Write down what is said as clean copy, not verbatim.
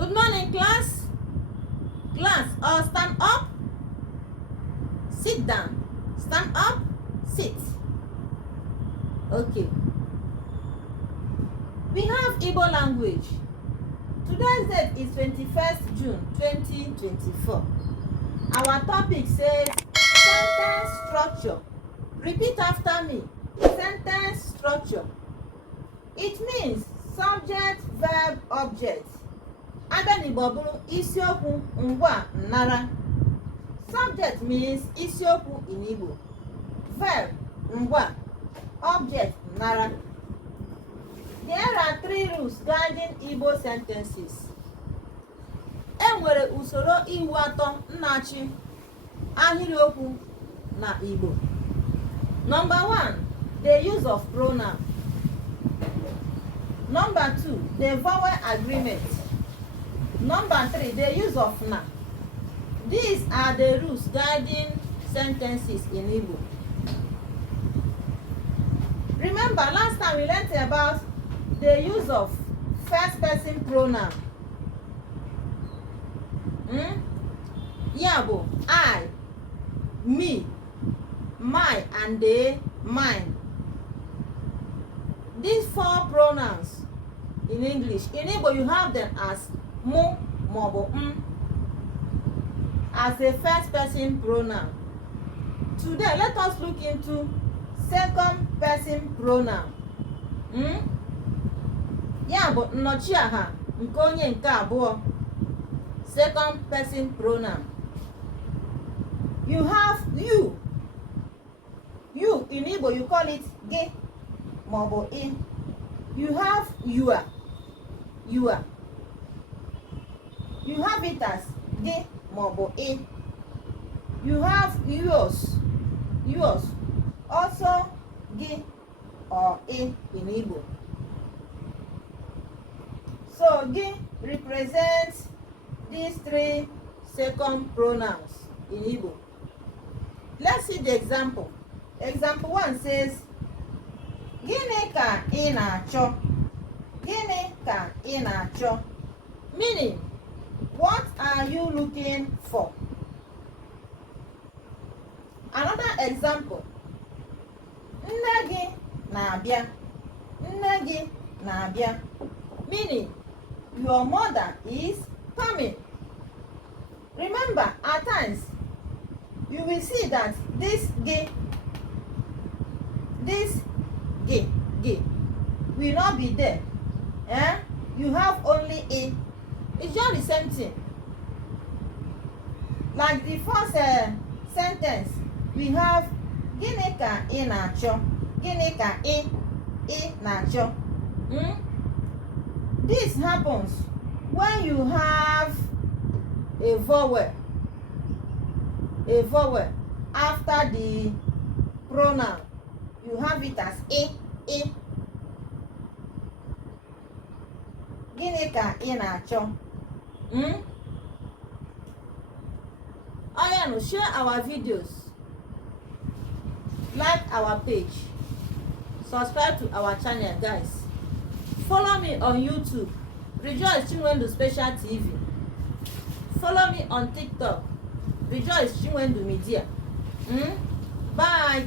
Good morning, class. Class, all stand up. Sit down. Stand up. Sit. Okay. We have Igbo language. Today's date is 21st June 2024. Our topic says sentence structure. Repeat after me. Sentence structure. It means subject, verb, object. Abịa n'Igbo bụrụ isiokwu ngwa nnara. Subject means isiokwu in Igbo. Verb ngwa. Object nnara. There are 3 rules guiding Igbo sentences. Enwere usoro iwu 3 nnachi ahịrịokwu na Igbo. Number 1, the use of pronoun. Number 2, the vowel agreement. Number 3, the use of na. These are the rules guiding sentences in Igbo. Remember, last time we learned about the use of first person pronoun. Yabo, I, me, my, and they, mine. These 4 pronouns in English. In Igbo, you have them as mu, mobo, as a first person pronoun. Today, let us look into second person pronoun. Ya bụ Nnochi aha nke onye nke abụọ. Second person pronoun. You have you. You in Igbo you call it gị maọbụ ị. You have you are. You are. You have it as gị maọbụ ị. You have yours. Yours. Also gị or ị in Igbo. So gị represents these 3 second pronouns in Igbo. Let's see the example. Example 1 says, Gịnị ka ị na-achọ? Gịnị ka ị na-achọ? Meaning, what are you looking for? Another example. Nne gị na-abịa. Nne gị na-abịa. Meaning, your mother is coming. Remember, at times, you will see that this gay will not be there. You have only a. It's just the same thing. Like the first sentence, we have Gịnị ka ị na-achọ? Gịnị ka ị na-achọ? This happens when you have a vowel after the pronoun. You have it as I. Gịnị ka ị na-achọ? Share our videos, like our page, subscribe to our channel, guys. Follow me on YouTube, Rejoice Chinwendu Special TV. Follow me on TikTok, Rejoice Chinwendu Media. Bye.